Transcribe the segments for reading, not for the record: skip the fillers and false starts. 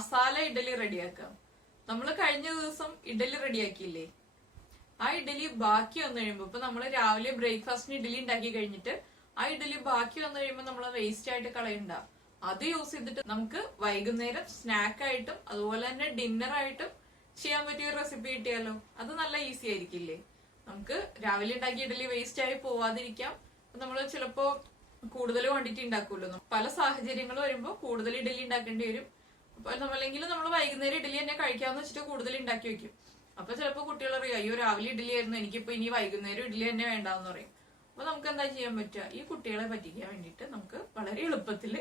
മസാല ഇഡലി റെഡിയാക്കാം. നമ്മൾ കഴിഞ്ഞ ദിവസം ഇഡലി റെഡിയാക്കിയില്ലേ, ആ ഇഡലി ബാക്കി വന്നു കഴിയുമ്പോൾ ഇപ്പൊ നമ്മൾ രാവിലെ ബ്രേക്ക്ഫാസ്റ്റിന് ഇഡലി ഉണ്ടാക്കി കഴിഞ്ഞിട്ട് ആ ഇഡലി ബാക്കി വന്നു കഴിയുമ്പോൾ നമ്മൾ വേസ്റ്റ് ആയിട്ട് കളയണ്ട. അത് യൂസ് ചെയ്തിട്ട് നമുക്ക് വൈകുന്നേരം സ്നാക്ക് ആയിട്ടും അതുപോലെ തന്നെ ഡിന്നർ ആയിട്ടും ചെയ്യാൻ പറ്റിയ റെസിപ്പി കിട്ടിയാലോ. അത് നല്ല ഈസി ആയിരിക്കില്ലേ. നമുക്ക് രാവിലെ ഉണ്ടാക്കിയ ഇഡലി വേസ്റ്റ് ആയി പോവാതിരിക്കാം. നമ്മൾ ചിലപ്പോ കൂടുതൽ ക്വാണ്ടിറ്റി ഉണ്ടാക്കുമല്ലോ. പല സാഹചര്യങ്ങൾ വരുമ്പോൾ കൂടുതൽ ഇഡലി ഉണ്ടാക്കേണ്ടി വരും. അപ്പൊ അല്ലെങ്കിൽ നമ്മൾ വൈകുന്നേരം ഇഡലി തന്നെ കഴിക്കാമെന്ന് വെച്ചിട്ട് കൂടുതൽ ഉണ്ടാക്കി വെക്കും. അപ്പൊ ചിലപ്പോൾ കുട്ടികൾ അറിയാം, അയ്യോ രാവിലെ ഇഡലി ആയിരുന്നു, എനിക്കിപ്പോ ഇനി വൈകുന്നേരം ഇഡലി തന്നെ വേണ്ടാന്ന് പറയും. അപ്പൊ നമുക്ക് എന്താ ചെയ്യാൻ പറ്റുക, ഈ കുട്ടികളെ പറ്റിക്കാൻ വേണ്ടിയിട്ട് നമുക്ക് വളരെ എളുപ്പത്തില്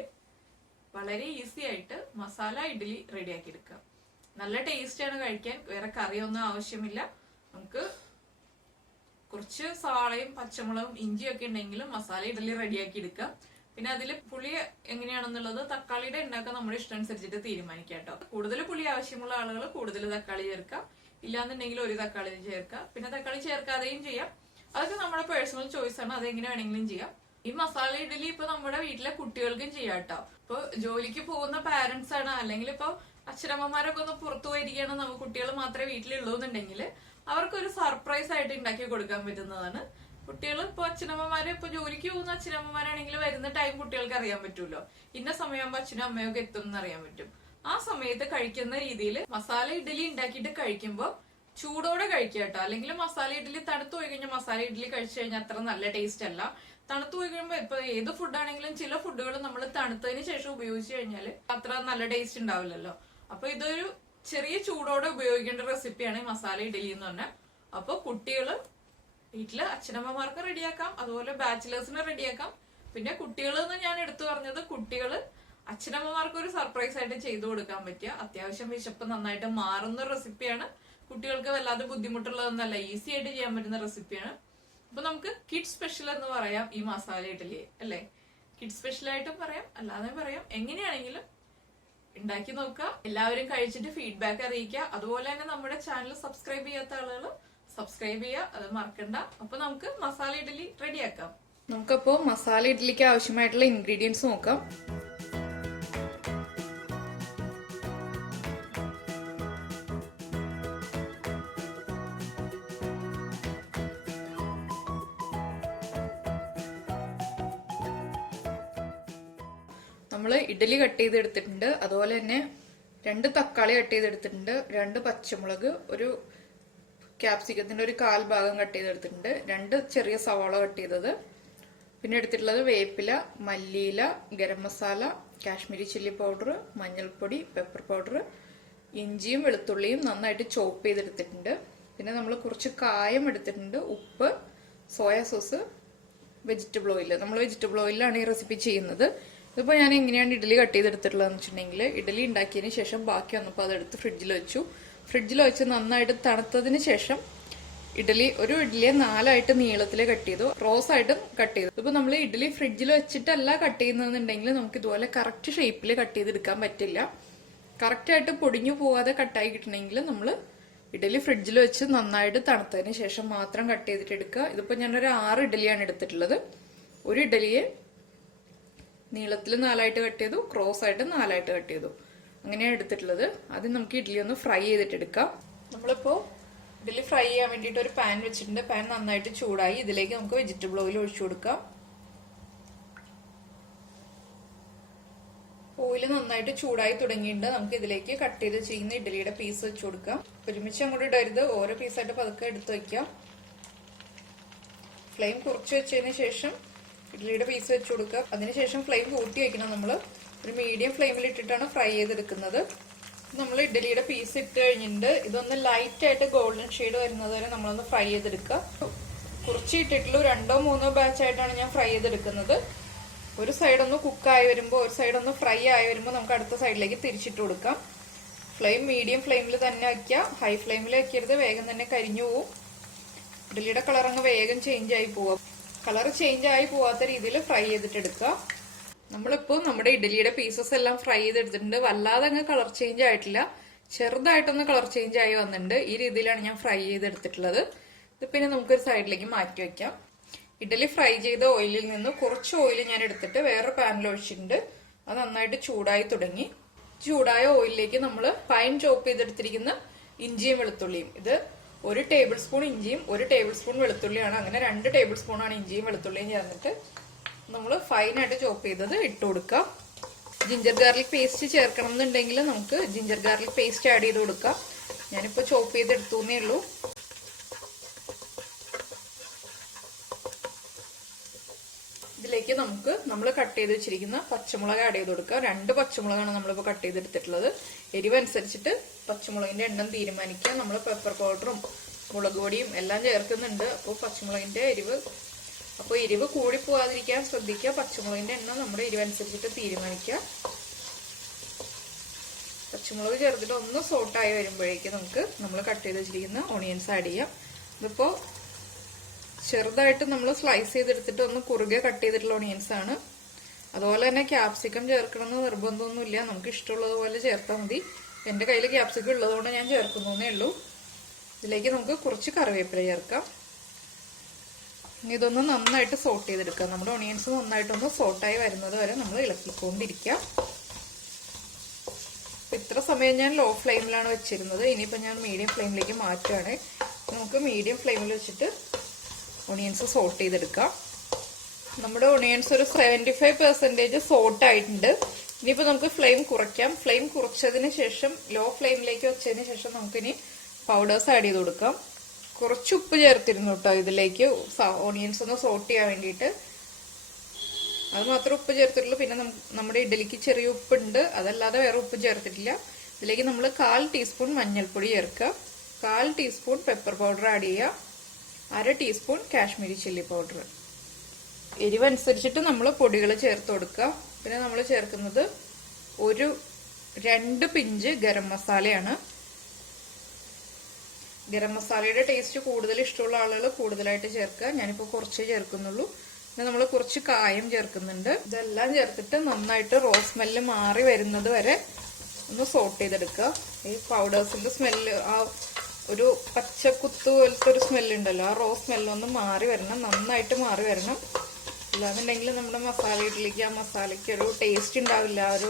വളരെ ഈസി ആയിട്ട് മസാല ഇഡലി റെഡിയാക്കി എടുക്കാം. നല്ല ടേസ്റ്റ് ആണ് കഴിക്കാൻ. വേറെ കറിയൊന്നും ആവശ്യമില്ല. നമുക്ക് കുറച്ച് സവാളയും പച്ചമുളകും ഇഞ്ചിയും ഒക്കെ ഉണ്ടെങ്കിലും മസാല ഇഡലി റെഡിയാക്കി എടുക്കാം. പിന്നെ അതിൽ പുളി എങ്ങനെയാണെന്നുള്ളത് തക്കാളിയുടെ ഉണ്ടാക്കാൻ നമ്മുടെ ഇഷ്ടം അനുസരിച്ചിട്ട് തീരുമാനിക്കാം കേട്ടോ. കൂടുതൽ പുളി ആവശ്യമുള്ള ആളുകൾ കൂടുതൽ തക്കാളി ചേർക്കാം, ഇല്ലാന്നുണ്ടെങ്കിൽ ഒരു തക്കാളി ചേർക്കാം. പിന്നെ തക്കാളി ചേർക്കാതെയും ചെയ്യാം. അതൊക്കെ നമ്മുടെ പേഴ്സണൽ ചോയ്സ് ആണ്, അതെങ്ങനെ വേണമെങ്കിലും ചെയ്യാം. ഈ മസാല ഇഡലി ഇപ്പൊ നമ്മുടെ വീട്ടിലെ കുട്ടികൾക്കും ചെയ്യാം കേട്ടോ. ഇപ്പൊ ജോലിക്ക് പോകുന്ന പാരന്റ്സ് ആണ്, അല്ലെങ്കിൽ ഇപ്പൊ അച്ഛനമ്മമാരൊക്കെ ഒന്ന് പുറത്തു പോയിരിക്കുകയാണ്, നമുക്ക് കുട്ടികൾ മാത്രമേ വീട്ടിലുള്ളൂ എന്നുണ്ടെങ്കിൽ അവർക്കൊരു സർപ്രൈസ് ആയിട്ട് ഉണ്ടാക്കി കൊടുക്കാൻ പറ്റുന്നതാണ്. കുട്ടികൾ ഇപ്പൊ അച്ഛനമ്മമാര് ഇപ്പൊ ജോലിക്ക് പോകുന്ന അച്ഛനമ്മമാരാണെങ്കിൽ വരുന്ന ടൈം കുട്ടികൾക്ക് അറിയാൻ പറ്റൂലോ. ഇന്ന സമയമാകുമ്പോ അച്ഛനും അമ്മയൊക്കെ എത്തും എന്ന് അറിയാൻ പറ്റും. ആ സമയത്ത് കഴിക്കുന്ന രീതിയിൽ മസാല ഇഡലി ഉണ്ടാക്കിയിട്ട് കഴിക്കുമ്പോൾ ചൂടോടെ കഴിക്കുക കേട്ടോ. അല്ലെങ്കിൽ മസാല ഇഡലി തണുത്തു പോയി കഴിഞ്ഞാൽ മസാല ഇഡലി കഴിച്ചു കഴിഞ്ഞാൽ അത്ര നല്ല ടേസ്റ്റ് അല്ല. തണുത്തു പോയി കഴിയുമ്പോൾ ഇപ്പൊ ഏത് ഫുഡാണെങ്കിലും ചില ഫുഡുകൾ നമ്മൾ തണുത്തതിന് ശേഷം ഉപയോഗിച്ചു കഴിഞ്ഞാൽ അത്ര നല്ല ടേസ്റ്റ് ഉണ്ടാവില്ലല്ലോ. അപ്പൊ ഇതൊരു ചെറിയ ചൂടോടെ ഉപയോഗിക്കേണ്ട റെസിപ്പിയാണ് ഈ മസാല ഇഡലി എന്ന് പറഞ്ഞാൽ. അപ്പൊ കുട്ടികള് വീട്ടില് അച്ഛനമ്മമാർക്ക് റെഡിയാക്കാം, അതുപോലെ ബാച്ചിലേഴ്സിന് റെഡിയാക്കാം. പിന്നെ കുട്ടികൾ എന്ന് ഞാൻ എടുത്തു പറഞ്ഞത് കുട്ടികള് അച്ഛനമ്മമാർക്ക് ഒരു സർപ്രൈസ് ആയിട്ട് ചെയ്തു കൊടുക്കാൻ പറ്റിയ അത്യാവശ്യം വിശപ്പ് നന്നായിട്ട് മാറുന്ന റെസിപ്പിയാണ്. കുട്ടികൾക്ക് വല്ലാതെ ബുദ്ധിമുട്ടുള്ളതൊന്നല്ല, ഈസി ആയിട്ട് ചെയ്യാൻ പറ്റുന്ന റെസിപ്പിയാണ്. അപ്പൊ നമുക്ക് കിഡ് സ്പെഷ്യൽ എന്ന് പറയാം ഈ മസാല ഇഡലി, അല്ലെ? കിഡ് സ്പെഷ്യൽ ആയിട്ടും പറയാം, അല്ലാതെ പറയാം. എങ്ങനെയാണെങ്കിലും ഉണ്ടാക്കി നോക്കുക. എല്ലാവരും കഴിച്ചിട്ട് ഫീഡ്ബാക്ക് അറിയിക്കുക. അതുപോലെ തന്നെ നമ്മുടെ ചാനൽ സബ്സ്ക്രൈബ് ചെയ്യാത്ത ആളുകൾ സബ്സ്ക്രൈബ് ചെയ്യുക, അത് മറക്കണ്ട. അപ്പൊ നമുക്ക് മസാല ഇഡലി റെഡിയാക്കാം. നമുക്കപ്പോ മസാല ഇഡലിക്ക് ആവശ്യമായിട്ടുള്ള ഇൻഗ്രീഡിയൻസ് നോക്കാം. നമ്മൾ ഇഡലി കട്ട് ചെയ്തെടുത്തിട്ടുണ്ട്, അതുപോലെ തന്നെ 2 തക്കാളി കട്ട് ചെയ്തെടുത്തിട്ടുണ്ട്, 2 പച്ചമുളക്, ഒരു ക്യാപ്സിക്കത്തിന്റെ ഒരു 1/4 ഭാഗം കട്ട് ചെയ്തെടുത്തിട്ടുണ്ട്, 2 ചെറിയ സവാള കട്ട് ചെയ്തത്, പിന്നെ എടുത്തിട്ടുള്ളത് വേപ്പില, മല്ലിയില, ഗരം മസാല, കാശ്മീരി ചില്ലി പൗഡർ, മഞ്ഞൾപ്പൊടി, പെപ്പർ പൗഡർ, ഇഞ്ചിയും വെളുത്തുള്ളിയും നന്നായിട്ട് ചോപ്പ് ചെയ്തെടുത്തിട്ടുണ്ട്. പിന്നെ നമ്മൾ കുറച്ച് കായം എടുത്തിട്ടുണ്ട്, ഉപ്പ്, സോയാ സോസ്, വെജിറ്റബിൾ ഓയിൽ. നമ്മൾ വെജിറ്റബിൾ ഓയിലാണ് ഈ റെസിപ്പി ചെയ്യുന്നത്. ഇതിപ്പോൾ ഞാൻ എങ്ങനെയാണ് ഇഡലി കട്ട് ചെയ്തെടുത്തിട്ടുള്ളതെന്ന് വെച്ചിട്ടുണ്ടെങ്കിൽ, ഇഡലി ഉണ്ടാക്കിയതിന് ശേഷം ബാക്കി വന്നപ്പോൾ അതെടുത്ത് ഫ്രിഡ്ജിൽ വെച്ചു. ഫ്രിഡ്ജിൽ വെച്ച് നന്നായിട്ട് തണുത്തതിന് ശേഷം ഒരു ഇഡ്ഡലിയെ 4 ആയിട്ട് നീളത്തിൽ കട്ട് ചെയ്തു, ക്രോസ് ആയിട്ടും കട്ട് ചെയ്തു. ഇപ്പൊ നമ്മൾ ഇഡലി ഫ്രിഡ്ജിൽ വെച്ചിട്ടല്ല കട്ട് ചെയ്യുന്നതെന്നുണ്ടെങ്കിൽ നമുക്ക് ഇതുപോലെ കറക്റ്റ് ഷേപ്പിൽ കട്ട് ചെയ്തെടുക്കാൻ പറ്റില്ല. കറക്റ്റ് ആയിട്ട് പൊടിഞ്ഞു പോവാതെ കട്ടായി കിട്ടണമെങ്കിൽ നമ്മൾ ഇഡലി ഫ്രിഡ്ജിൽ വെച്ച് നന്നായിട്ട് തണുത്തതിന് ശേഷം മാത്രം കട്ട് ചെയ്തിട്ട് എടുക്കുക. ഇതിപ്പോ ഞാനൊരു 6 ഇഡലിയാണ് എടുത്തിട്ടുള്ളത്. ഒരു ഇഡലിയെ നീളത്തിൽ 4 ആയിട്ട് കട്ട് ചെയ്തു, ക്രോസ് ആയിട്ട് 4 ആയിട്ട് കട്ട് ചെയ്തു, അങ്ങനെയാണ് എടുത്തിട്ടുള്ളത്. ആദ്യം നമുക്ക് ഇഡ്ഡലി ഒന്ന് ഫ്രൈ ചെയ്തിട്ടെടുക്കാം. നമ്മളിപ്പോ ഇഡ്ഡലി ഫ്രൈ ചെയ്യാൻ വേണ്ടിയിട്ട് ഒരു പാൻ വെച്ചിട്ടുണ്ട്. പാൻ നന്നായിട്ട് ചൂടായി. ഇതിലേക്ക് നമുക്ക് വെജിറ്റബിൾ ഓയിൽ ഒഴിച്ചു കൊടുക്കാം. ഓയിൽ നന്നായിട്ട് ചൂടായി തുടങ്ങിയിട്ടുണ്ട്. നമുക്ക് ഇതിലേക്ക് കട്ട് ചെയ്ത് ചെയ്യുന്ന ഇഡ്ഡലിയുടെ പീസ് വെച്ചു കൊടുക്കാം. ഒരുമിച്ച് അങ്ങോട്ട് ഇടരുത്, ഓരോ പീസായിട്ട് പതുക്കെ എടുത്ത് വയ്ക്കാം. ഫ്ലെയിം കുറച്ച് വെച്ചതിന് ശേഷം ഇഡ്ഡലിയുടെ പീസ് വെച്ചു കൊടുക്കുക. അതിനുശേഷം ഫ്ലെയിം കൂട്ടി വെക്കണം. നമ്മൾ ഒരു മീഡിയം ഫ്ലെയിമിൽ ഇട്ടിട്ടാണ് ഫ്രൈ ചെയ്തെടുക്കുന്നത്. നമ്മൾ ഇഡ്ഡലിയുടെ പീസ് ഇട്ട് കഴിഞ്ഞിട്ടുണ്ട്. ഇതൊന്ന് ലൈറ്റ് ആയിട്ട് ഗോൾഡൻ ഷെയ്ഡ് വരുന്നത് വരെ നമ്മളൊന്ന് ഫ്രൈ ചെയ്തെടുക്കുക. കുറച്ച് ഇട്ടിട്ടുള്ളൂ, 2-3 ബാച്ച് ആയിട്ടാണ് ഞാൻ ഫ്രൈ ചെയ്തെടുക്കുന്നത്. ഒരു സൈഡ് ഒന്ന് കുക്കായി വരുമ്പോൾ, ഒരു സൈഡ് ഒന്ന് ഫ്രൈ ആയി വരുമ്പോൾ നമുക്ക് അടുത്ത സൈഡിലേക്ക് തിരിച്ചിട്ട് കൊടുക്കാം. ഫ്ലെയിം മീഡിയം ഫ്ലെയിമിൽ തന്നെ വയ്ക്കുക, ഹൈ ഫ്ലെയിമിൽ വയ്ക്കരുത്, വേഗം തന്നെ കരിഞ്ഞു പോവും. ഇഡ്ഡലിയുടെ കളർ അങ്ങ് വേഗം ചേഞ്ച് ആയി പോവാം. കളർ ചേഞ്ച് ആയി പോവാത്ത രീതിയിൽ ഫ്രൈ ചെയ്തിട്ട് എടുക്കുക. നമ്മളിപ്പോ നമ്മുടെ ഇഡലിയുടെ പീസസ് എല്ലാം ഫ്രൈ ചെയ്തെടുത്തിട്ടുണ്ട്. വല്ലാതെ അങ്ങ് കളർ ചേഞ്ച് ആയിട്ടില്ല, ചെറുതായിട്ടൊന്ന് കളർ ചേഞ്ച് ആയി വന്നിട്ടുണ്ട്. ഈ രീതിയിലാണ് ഞാൻ ഫ്രൈ ചെയ്തെടുത്തിട്ടുള്ളത്. ഇത് പിന്നെ നമുക്കൊരു സൈഡിലേക്ക് മാറ്റി വെക്കാം. ഇഡലി ഫ്രൈ ചെയ്ത ഓയിലിൽ നിന്ന് കുറച്ച് ഓയിൽ ഞാൻ എടുത്തിട്ട് വേറെ പാനിൽ ഒഴിച്ചിട്ടുണ്ട്. അത് നന്നായിട്ട് ചൂടായി തുടങ്ങി. ചൂടായ ഓയിലിലേക്ക് നമ്മൾ ഫൈൻ ചോപ്പ് ചെയ്തെടുത്തിരിക്കുന്ന ഇഞ്ചിയും വെളുത്തുള്ളിയും, ഇത് 1 ടേബിൾ സ്പൂൺ ഇഞ്ചിയും 1 ടേബിൾ സ്പൂൺ വെളുത്തുള്ളിയാണ്. അങ്ങനെ 2 ടേബിൾ സ്പൂണാണ് ഇഞ്ചിയും വെളുത്തുള്ളിയും ചേർന്നിട്ട് നമ്മൾ ഫൈനായിട്ട് ചോപ്പ് ചെയ്തത് ഇട്ട് കൊടുക്കാം. ജിഞ്ചർ ഗാർലിക് പേസ്റ്റ് ചേർക്കണം എന്നുണ്ടെങ്കിൽ നമുക്ക് ജിഞ്ചർ ഗാർലിക് പേസ്റ്റ് ആഡ് ചെയ്ത് കൊടുക്കാം. ഞാനിപ്പോൾ ചോപ്പ് ചെയ്ത് എടുത്തുന്നേ ഉള്ളൂ. ഇതിലേക്ക് നമുക്ക് നമ്മൾ കട്ട് ചെയ്ത് വെച്ചിരിക്കുന്ന പച്ചമുളക് ആഡ് ചെയ്ത് കൊടുക്കുക. 2 പച്ചമുളകാണ് നമ്മളിപ്പോൾ കട്ട് ചെയ്തെടുത്തിട്ടുള്ളത്. എരിവ് അനുസരിച്ചിട്ട് പച്ചമുളകിന്റെ എണ്ണം തീരുമാനിക്കുക. നമ്മൾ പെപ്പർ പൗഡറും മുളക് പൊടിയും എല്ലാം ചേർക്കുന്നുണ്ട്. അപ്പോൾ പച്ചമുളകിന്റെ എരിവ് കൂടി പോകാതിരിക്കാൻ ശ്രദ്ധിക്കുക. പച്ചമുളകിന്റെ എണ്ണം നമ്മുടെ എരിവ് അനുസരിച്ചിട്ട് തീരുമാനിക്കുക. പച്ചമുളക് ചേർത്തിട്ട് ഒന്ന് സോട്ടായി വരുമ്പോഴേക്ക് നമുക്ക് നമ്മൾ കട്ട് ചെയ്ത് വെച്ചിരിക്കുന്ന ഓണിയൻസ് ആഡ് ചെയ്യാം. ഇതിപ്പോ ചെറുതായിട്ട് നമ്മൾ സ്ലൈസ് ചെയ്തെടുത്തിട്ട് ഒന്ന് കുറുകെ കട്ട് ചെയ്തിട്ടുള്ള ഓണിയൻസ് ആണ്. അതുപോലെ തന്നെ ക്യാപ്സിക്കം ചേർക്കണമെന്ന് നിർബന്ധമൊന്നുമില്ല, നമുക്ക് ഇഷ്ടമുള്ളതുപോലെ ചേർത്താൽ മതി. എന്റെ കയ്യിൽ ക്യാപ്സിക്കം ഉള്ളതുകൊണ്ട് ഞാൻ ചേർക്കുന്നേ ഉള്ളൂ. ഇതിലേക്ക് നമുക്ക് കുറച്ച് കറിവേപ്പില ചേർക്കാം. ഇനി ഇതൊന്ന് നന്നായിട്ട് സോട്ട് ചെയ്തെടുക്കാം. നമ്മുടെ ഓണിയൻസ് നന്നായിട്ടൊന്ന് സോട്ടായി വരുന്നത് വരെ നമ്മൾ ഇളക്കിക്കൊണ്ടിരിക്കാം. ഇത്ര സമയം ഞാൻ ലോ ഫ്ലെയിമിലാണ് വെച്ചിരുന്നത്. ഇനിയിപ്പോൾ ഞാൻ മീഡിയം ഫ്ലെയിമിലേക്ക് മാറ്റുകയാണ്. നമുക്ക് മീഡിയം ഫ്ലെയിമിൽ വെച്ചിട്ട് ഓണിയൻസ് സോട്ട് ചെയ്തെടുക്കാം. നമ്മുടെ ഓണിയൻസ് ഒരു 75% സോട്ട് ആയിട്ടുണ്ട്. ഇനിയിപ്പോൾ നമുക്ക് ഫ്ലെയിം കുറയ്ക്കാം. ഫ്ലെയിം കുറച്ചതിന് ശേഷം ലോ ഫ്ലെയിമിലേക്ക് വെച്ചതിന് ശേഷം നമുക്കിനി പൗഡേഴ്സ് ആഡ് ചെയ്ത് കൊടുക്കാം. കുറച്ച് ഉപ്പ് ചേർത്തിരുന്നു കേട്ടോ ഇതിലേക്ക്, ഓണിയൻസ് ഒന്ന് സോട്ട് ചെയ്യാൻ വേണ്ടിയിട്ട്. അത് മാത്രം ഉപ്പ് ചേർത്തിട്ടുള്ളൂ. പിന്നെ നമ്മുടെ ഇഡലിക്ക് ചെറിയ ഉപ്പുണ്ട്, അതല്ലാതെ വേറെ ഉപ്പ് ചേർത്തിട്ടില്ല. ഇതിലേക്ക് നമ്മൾ 1/4 ടീസ്പൂൺ മഞ്ഞൾപ്പൊടി ചേർക്കുക, 1/4 ടീസ്പൂൺ പെപ്പർ പൗഡർ ആഡ് ചെയ്യുക, 1/2 ടീസ്പൂൺ കാശ്മീരി ചില്ലി പൗഡർ. എരിവ് അനുസരിച്ചിട്ട് നമ്മൾ പൊടികൾ ചേർത്ത് കൊടുക്കുക. പിന്നെ നമ്മൾ ചേർക്കുന്നത് 2 പിഞ്ച് ഗരം മസാലയാണ്. ഗരം മസാലയുടെ ടേസ്റ്റ് കൂടുതൽ ഇഷ്ടമുള്ള ആളുകൾ കൂടുതലായിട്ട് ചേർക്കുക. ഞാനിപ്പോൾ കുറച്ചേ ചേർക്കുന്നുള്ളൂ. പിന്നെ നമ്മൾ കുറച്ച് കായം ചേർക്കുന്നുണ്ട്. ഇതെല്ലാം ചേർത്തിട്ട് നന്നായിട്ട് റോസ് സ്മെല്ല് മാറി വരുന്നത് വരെ ഒന്ന് സോട്ട് ചെയ്തെടുക്കുക. ഈ പൗഡേഴ്സിന്റെ സ്മെല്ല്, ആ ഒരു പച്ചക്കുത്ത് പോലത്തെ ഒരു സ്മെല്ലുണ്ടല്ലോ, ആ റോസ് സ്മെല്ലൊന്ന് മാറി വരണം, നന്നായിട്ട് മാറി വരണം. അല്ലാന്നുണ്ടെങ്കിൽ നമ്മുടെ മസാല ഇഡ്ഡലിക്ക് ആ മസാലയ്ക്ക് ഒരു ടേസ്റ്റ് ഉണ്ടാവില്ല. ഒരു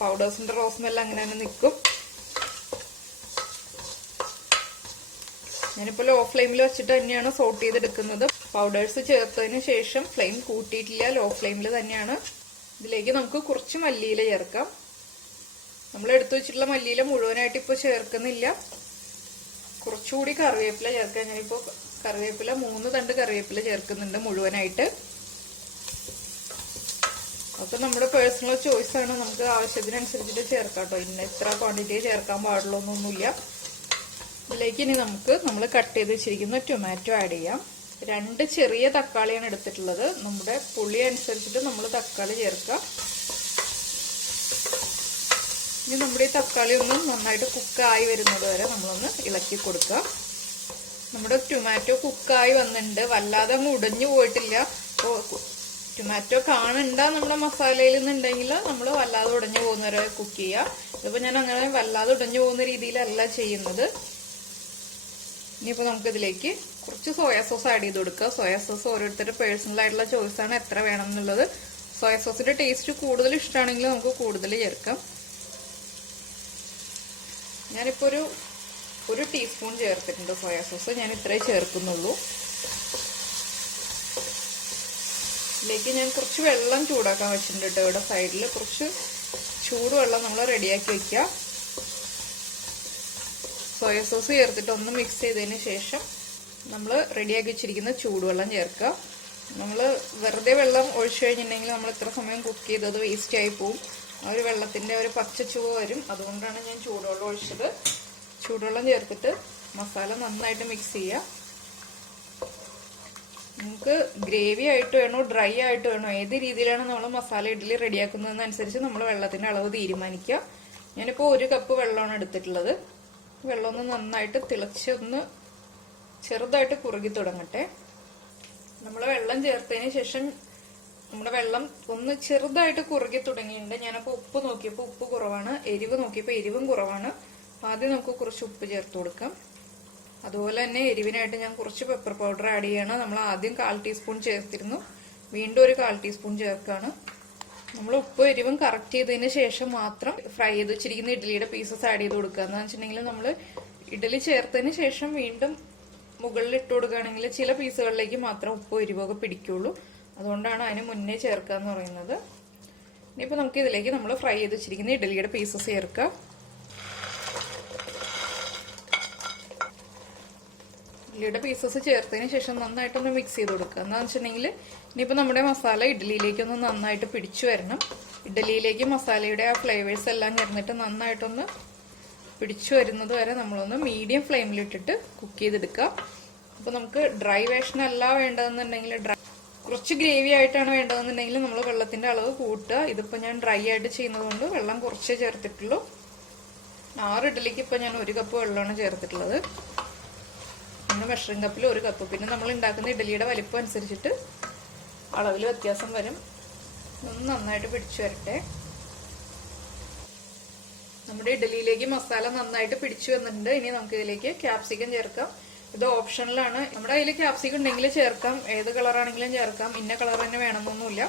പൗഡേഴ്സിന്റെ റോസ് സ്മെല്ല് അങ്ങനെ തന്നെ നിൽക്കും. ഞാനിപ്പോൾ ലോ ഫ്ലെയിമിൽ വെച്ചിട്ട് തന്നെയാണ് സോട്ട് ചെയ്തെടുക്കുന്നത്. പൗഡേഴ്സ് ചേർത്തതിന് ശേഷം ഫ്ലെയിം കൂട്ടിയിട്ടില്ല, ലോ ഫ്ലെയിമിൽ തന്നെയാണ്. ഇതിലേക്ക് നമുക്ക് കുറച്ച് മല്ലിയില ചേർക്കാം. നമ്മൾ എടുത്തു വെച്ചിട്ടുള്ള മല്ലിയില മുഴുവനായിട്ട് ഇപ്പോൾ ചേർക്കുന്നില്ല. കുറച്ചുകൂടി കറിവേപ്പില ചേർക്കാം. ഞാനിപ്പോൾ കറിവേപ്പില 3 തണ്ട് കറിവേപ്പില ചേർക്കുന്നുണ്ട് മുഴുവനായിട്ട്. അതൊക്കെ നമ്മുടെ പേഴ്സണൽ ചോയ്സ് ആണ്, നമുക്ക് ആവശ്യത്തിനനുസരിച്ചിട്ട് ചേർക്കാം കേട്ടോ. ഇന്ന എത്ര ക്വാണ്ടിറ്റി ചേർക്കാൻ പാടുള്ളൂ എന്നൊന്നുമില്ല. ഇതിലേക്ക് ഇനി നമുക്ക് നമ്മൾ കട്ട് ചെയ്ത് വെച്ചിരിക്കുന്ന ടൊമാറ്റോ ആഡ് ചെയ്യാം. 2 ചെറിയ തക്കാളിയാണ് എടുത്തിട്ടുള്ളത്. നമ്മുടെ പുളി അനുസരിച്ചിട്ട് നമ്മൾ തക്കാളി ചേർക്കാം. ഇനി നമ്മുടെ ഈ തക്കാളി ഒന്ന് നന്നായിട്ട് കുക്കായി വരുന്നത് വരെ നമ്മളൊന്ന് ഇളക്കി കൊടുക്കുക. നമ്മുടെ ടൊമാറ്റോ കുക്കായി വന്നിട്ടുണ്ട്, വല്ലാതെ അങ്ങ് ഉടഞ്ഞു പോയിട്ടില്ല. ടൊമാറ്റോ കാണണ്ട നമ്മുടെ മസാലയിൽ നിന്നുണ്ടെങ്കിൽ നമ്മൾ വല്ലാതെ ഉടഞ്ഞു പോകുന്നവരെ കുക്ക് ചെയ്യുക. ഇതിപ്പോൾ ഞാൻ അങ്ങനെ വല്ലാതെ ഉടഞ്ഞു പോകുന്ന രീതിയിലല്ല ചെയ്യുന്നത്. ഇനിയിപ്പോൾ നമുക്കിതിലേക്ക് കുറച്ച് സോയാ സോസ് ആഡ് ചെയ്ത് കൊടുക്കുക. സോയാ സോസ് ഓരോരുത്തരുടെ പേഴ്സണൽ ആയിട്ടുള്ള ചോയ്സ് ആണ്, എത്ര വേണം എന്നുള്ളത്. സോയാ സോസിന്റെ ടേസ്റ്റ് കൂടുതൽ ഇഷ്ടമാണെങ്കിൽ നമുക്ക് കൂടുതൽ ചേർക്കാം. ഞാനിപ്പോൾ ഒരു ടീസ്പൂൺ ചേർത്തിട്ടുണ്ട് സോയാ സോസ്. ഞാൻ ഇത്രേ ചേർക്കുന്നുള്ളൂ. ഇതിലേക്ക് ഞാൻ കുറച്ച് വെള്ളം ചൂടാക്കാൻ വെച്ചിട്ടുണ്ട് കേട്ടോ. ഇവിടെ സൈഡിൽ കുറച്ച് ചൂടുവെള്ളം നമ്മൾ റെഡിയാക്കി വെക്കുക. സോയ സോസ് ചേർത്തിട്ട് ഒന്ന് മിക്സ് ചെയ്തതിന് ശേഷം നമ്മൾ റെഡിയാക്കി വെച്ചിരിക്കുന്ന ചൂടുവെള്ളം ചേർക്കുക. നമ്മൾ വെറുതെ വെള്ളം ഒഴിച്ചു കഴിഞ്ഞിട്ടുണ്ടെങ്കിൽ നമ്മൾ ഇത്ര സമയം കുക്ക് ചെയ്തത് വേസ്റ്റ് ആയി പോവും. ആ ഒരു വെള്ളത്തിന്റെ ഒരു പച്ച ചുവ വരും. അതുകൊണ്ടാണ് ഞാൻ ചൂടുവെള്ളം ഒഴിച്ചത്. ചൂടുവെള്ളം ചേർത്തിട്ട് മസാല നന്നായിട്ട് മിക്സ് ചെയ്യുക. നമുക്ക് ഗ്രേവി ആയിട്ട് വേണോ ഡ്രൈ ആയിട്ട് വേണോ ഏത് രീതിയിലാണ് നമ്മൾ മസാല ഇഡ്ഡലി റെഡിയാക്കുന്നതെന്നനുസരിച്ച് നമ്മൾ വെള്ളത്തിന്റെ അളവ് തീരുമാനിക്കുക. ഞാനിപ്പോൾ 1 കപ്പ് വെള്ളമാണ് എടുത്തിട്ടുള്ളത്. വെള്ളം ഒന്ന് നന്നായിട്ട് തിളച്ച് ഒന്ന് ചെറുതായിട്ട് കുറുകി തുടങ്ങട്ടെ. നമ്മൾ വെള്ളം ചേർത്തതിന് ശേഷം നമ്മുടെ വെള്ളം ഒന്ന് ചെറുതായിട്ട് കുറുകി തുടങ്ങിയിട്ടുണ്ട്. ഞാനപ്പോൾ ഉപ്പ് നോക്കിയപ്പോൾ ഉപ്പ് കുറവാണ്, എരിവ് നോക്കിയപ്പോൾ എരിവും കുറവാണ്. ആദ്യം നമുക്ക് കുറച്ച് ഉപ്പ് ചേർത്ത് കൊടുക്കാം. അതുപോലെ തന്നെ എരിവിനായിട്ട് ഞാൻ കുറച്ച് പെപ്പർ പൗഡർ ആഡ് ചെയ്യണം. നമ്മൾ ആദ്യം 1/4 ടീസ്പൂൺ ചേർത്തിരുന്നു, വീണ്ടും ഒരു 1/4 ടീസ്പൂൺ ചേർക്കാണ്. നമ്മൾ ഉപ്പ് എരിവും കറക്റ്റ് ചെയ്തതിന് ശേഷം മാത്രം ഫ്രൈ ചെയ്ത് വെച്ചിരിക്കുന്ന ഇഡ്ഡലിയുടെ പീസസ് ആഡ് ചെയ്ത് കൊടുക്കുക. എന്ന് വെച്ചിട്ടുണ്ടെങ്കിൽ നമ്മൾ ഇഡ്ഡലി ചേർത്തതിന് ശേഷം വീണ്ടും മുകളിൽ ഇട്ട് കൊടുക്കുകയാണെങ്കിൽ ചില പീസുകളിലേക്ക് മാത്രം ഉപ്പ് എരിവൊക്കെ പിടിക്കുള്ളൂ. അതുകൊണ്ടാണ് അതിന് മുന്നേ ചേർക്കുക എന്ന് പറയുന്നത്. ഇനിയിപ്പോൾ നമുക്ക് ഇതിലേക്ക് നമ്മൾ ഫ്രൈ ചെയ്ത് വെച്ചിരിക്കുന്ന ഇഡ്ഡലിയുടെ പീസസ് ചേർക്കുക. ഇഡ്ഡലിയുടെ പീസസ് ചേർത്തതിന് ശേഷം നന്നായിട്ടൊന്ന് മിക്സ് ചെയ്ത് കൊടുക്കുക. എന്താണെന്ന് വെച്ചിട്ടുണ്ടെങ്കിൽ ഇനിയിപ്പോൾ നമ്മുടെ മസാല ഇഡ്ഡലിയിലേക്കൊന്ന് നന്നായിട്ട് പിടിച്ചു വരണം. ഇഡ്ഡലിയിലേക്ക് മസാലയുടെ ആ ഫ്ലേവേഴ്സ് എല്ലാം ചേർന്നിട്ട് നന്നായിട്ടൊന്ന് പിടിച്ചു വരുന്നത് വരെ നമ്മളൊന്ന് മീഡിയം ഫ്ലെയിമിലിട്ടിട്ട് കുക്ക് ചെയ്തെടുക്കുക. അപ്പോൾ നമുക്ക് ഡ്രൈ വേഷൻ അല്ല വേണ്ടതെന്നുണ്ടെങ്കിൽ കുറച്ച് ഗ്രേവി ആയിട്ടാണ് വേണ്ടതെന്നുണ്ടെങ്കിൽ നമ്മൾ വെള്ളത്തിന്റെ അളവ് കൂട്ടുക. ഇതിപ്പോൾ ഞാൻ ഡ്രൈ ആയിട്ട് ചെയ്യുന്നത് കൊണ്ട് വെള്ളം കുറച്ചേ ചേർത്തിട്ടുള്ളൂ. 6 ഇഡ്ഡലിക്ക് ഇപ്പോൾ ഞാൻ 1 കപ്പ് വെള്ളമാണ് ചേർത്തിട്ടുള്ളത്. പിന്നെ മെഷറിംഗ് കപ്പിൽ 1 കപ്പ്. പിന്നെ നമ്മൾ ഉണ്ടാക്കുന്ന ഇഡ്ഡലിയുടെ വലിപ്പം അനുസരിച്ചിട്ട് അളവിൽ വ്യത്യാസം വരും. ഒന്ന് നന്നായിട്ട് പിടിച്ചു വരട്ടെ. നമ്മുടെ ഇഡ്ഡലിയിലേക്ക് മസാല നന്നായിട്ട് പിടിച്ചു വന്നിട്ടുണ്ട്. ഇനി നമുക്ക് ഇതിലേക്ക് ക്യാപ്സിക്കം ചേർക്കാം. ഇത് ഓപ്ഷണലാണ്. നമ്മുടെ കയ്യിൽ ക്യാപ്സിക്കം ഉണ്ടെങ്കിൽ ചേർക്കാം, ഏത് കളറാണെങ്കിലും ചേർക്കാം. ഇന്ന കളർ തന്നെ വേണമെന്നൊന്നുമില്ല.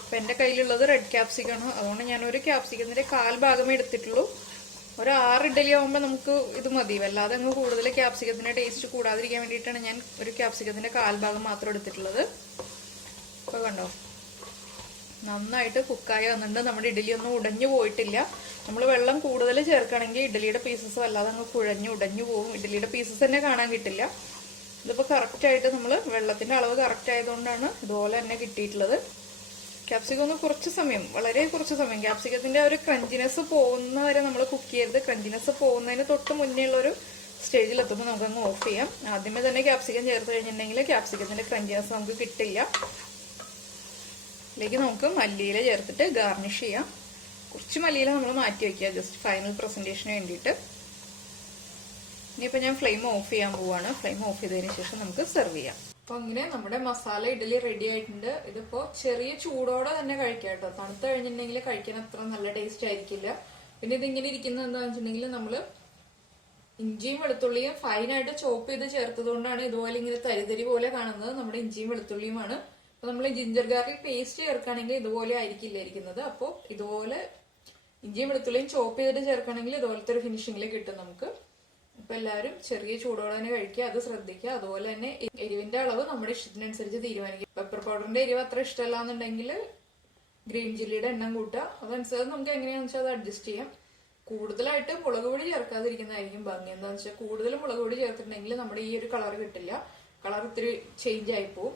അപ്പൊ എന്റെ കയ്യിലുള്ളത് റെഡ് ക്യാപ്സിക്കാണ്. അതുകൊണ്ട് ഞാൻ ഒരു ക്യാപ്സിക്കത്തിന്റെ 1/4 ഭാഗമേ എടുത്തിട്ടുള്ളൂ. ഒരു 6 ഇഡ്ഡലി ആവുമ്പോൾ നമുക്ക് ഇത് മതി. വല്ലാതെ അങ്ങ് കൂടുതൽ ക്യാപ്സിക്കത്തിന്റെ ടേസ്റ്റ് കൂടാതിരിക്കാൻ വേണ്ടിയിട്ടാണ് ഞാൻ ഒരു ക്യാപ്സിക്കത്തിന്റെ 1/4 ഭാഗം മാത്രം എടുത്തിട്ടുള്ളത്. ഇപ്പൊ കണ്ടോ, നന്നായിട്ട് കുക്കായി വന്നിട്ടുണ്ട്. നമ്മുടെ ഇഡ്ഡലി ഒന്നും ഉടഞ്ഞു പോയിട്ടില്ല. നമ്മൾ വെള്ളം കൂടുതൽ ചേർക്കുകയാണെങ്കിൽ ഇഡ്ഡലിയുടെ പീസസ് വല്ലാതെ അങ്ങ് ഉടഞ്ഞു പോകും. ഇഡ്ഡലിയുടെ പീസസ് തന്നെ കാണാൻ കിട്ടില്ല. ഇതിപ്പോൾ കറക്റ്റായിട്ട് നമ്മൾ വെള്ളത്തിന്റെ അളവ് കറക്റ്റ് ആയതുകൊണ്ടാണ് ഇതുപോലെ തന്നെ കിട്ടിയിട്ടുള്ളത്. ക്യാപ്സിക്കം ഒന്ന് കുറച്ച് സമയം, വളരെ കുറച്ച് സമയം, ക്യാപ്സിക്കത്തിന്റെ ഒരു ക്രഞ്ചിനെസ് പോകുന്നവരെ നമ്മൾ കുക്ക് ചെയ്യരുത്. ക്രഞ്ചിനെസ് പോകുന്നതിന് തൊട്ട് മുന്നേ ഉള്ള ഒരു സ്റ്റേജിലെത്തുമ്പോൾ നമുക്കങ്ങ് ഓഫ് ചെയ്യാം. ആദ്യമേ തന്നെ ക്യാപ്സിക്കം ചേർത്ത് കഴിഞ്ഞിട്ടുണ്ടെങ്കിൽ ക്യാപ്സിക്കത്തിന്റെ ക്രഞ്ചിനെസ് നമുക്ക് കിട്ടില്ല. ഇതിലേക്ക് നമുക്ക് മല്ലിയില ചേർത്തിട്ട് ഗാർണിഷ് ചെയ്യാം. കുറച്ച് മല്ലിയില നമ്മൾ മാറ്റി വെക്കുക, ജസ്റ്റ് ഫൈനൽ പ്രസന്റേഷന് വേണ്ടിയിട്ട്. ഇനിയിപ്പോൾ ഞാൻ ഫ്ലെയിം ഓഫ് ചെയ്യാൻ പോവാണ്. ഫ്ലെയിം ഓഫ് ചെയ്തതിന് ശേഷം നമുക്ക് സെർവ് ചെയ്യാം. അപ്പൊ അങ്ങനെ നമ്മുടെ മസാല ഇഡ്ഡലി റെഡി ആയിട്ടുണ്ട്. ഇതിപ്പോ ചെറിയ ചൂടോടെ തന്നെ കഴിക്കാം കേട്ടോ. തണുത്ത് കഴിഞ്ഞിട്ടുണ്ടെങ്കിൽ കഴിക്കാൻ അത്ര നല്ല ടേസ്റ്റ് ആയിരിക്കില്ല. പിന്നെ ഇതിങ്ങനെ ഇരിക്കുന്നത് എന്താണെന്ന് വെച്ചിട്ടുണ്ടെങ്കിൽ നമ്മള് ഇഞ്ചിയും വെളുത്തുള്ളിയും ഫൈനായിട്ട് ചോപ്പ് ചെയ്ത് ചേർത്തത് കൊണ്ടാണ് ഇതുപോലെ ഇങ്ങനെ തരിതരി പോലെ കാണുന്നത്. നമ്മുടെ ഇഞ്ചിയും വെളുത്തുള്ളിയുമാണ്. അപ്പൊ നമ്മൾ ജിഞ്ചർ ഗാർലിക് പേസ്റ്റ് ചേർക്കുകയാണെങ്കിൽ ഇതുപോലെ ആയിരിക്കില്ല ഇരിക്കുന്നത്. അപ്പോൾ ഇതുപോലെ ഇഞ്ചിയും വെളുത്തുള്ളിയും ചോപ്പ് ചെയ്തിട്ട് ചേർക്കുകയാണെങ്കിൽ ഇതുപോലത്തെ ഒരു ഫിനിഷിംഗിൽ കിട്ടും നമുക്ക്. അപ്പൊ എല്ലാവരും ചെറിയ ചൂടോടെ തന്നെ കഴിക്കുക, അത് ശ്രദ്ധിക്കുക. അതുപോലെ തന്നെ എരിവിന്റെ അളവ് നമ്മുടെ ഇഷ്ടത്തിനനുസരിച്ച് തീരുമാനിക്കുക. പെപ്പർ പൗഡറിന്റെ എരിവ് അത്ര ഇഷ്ടമല്ല എന്നുണ്ടെങ്കിൽ ഗ്രീൻ ചില്ലിയുടെ എണ്ണം കൂട്ടുക. അതനുസരിച്ച് നമുക്ക് എങ്ങനെയാണെന്ന് വെച്ചാൽ അത് അഡ്ജസ്റ്റ് ചെയ്യാം. കൂടുതലായിട്ട് മുളക് പൊടി ചേർക്കാതിരിക്കുന്നതായിരിക്കും ഭംഗി. എന്താണെന്ന് വെച്ചാൽ കൂടുതൽ മുളക് പൊടി ചേർത്തിട്ടുണ്ടെങ്കിൽ നമ്മുടെ ഈ ഒരു കളർ കിട്ടില്ല, കളർ ഇത്തിരി ചേഞ്ച് ആയി പോവും.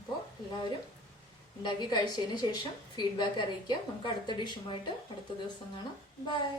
അപ്പോൾ എല്ലാവരും ഉണ്ടാക്കി കഴിച്ചതിന് ശേഷം ഫീഡ്ബാക്ക് അറിയിക്കുക. നമുക്ക് അടുത്ത ഡിഷുമായിട്ട് അടുത്ത ദിവസം കാണാം. ബൈ.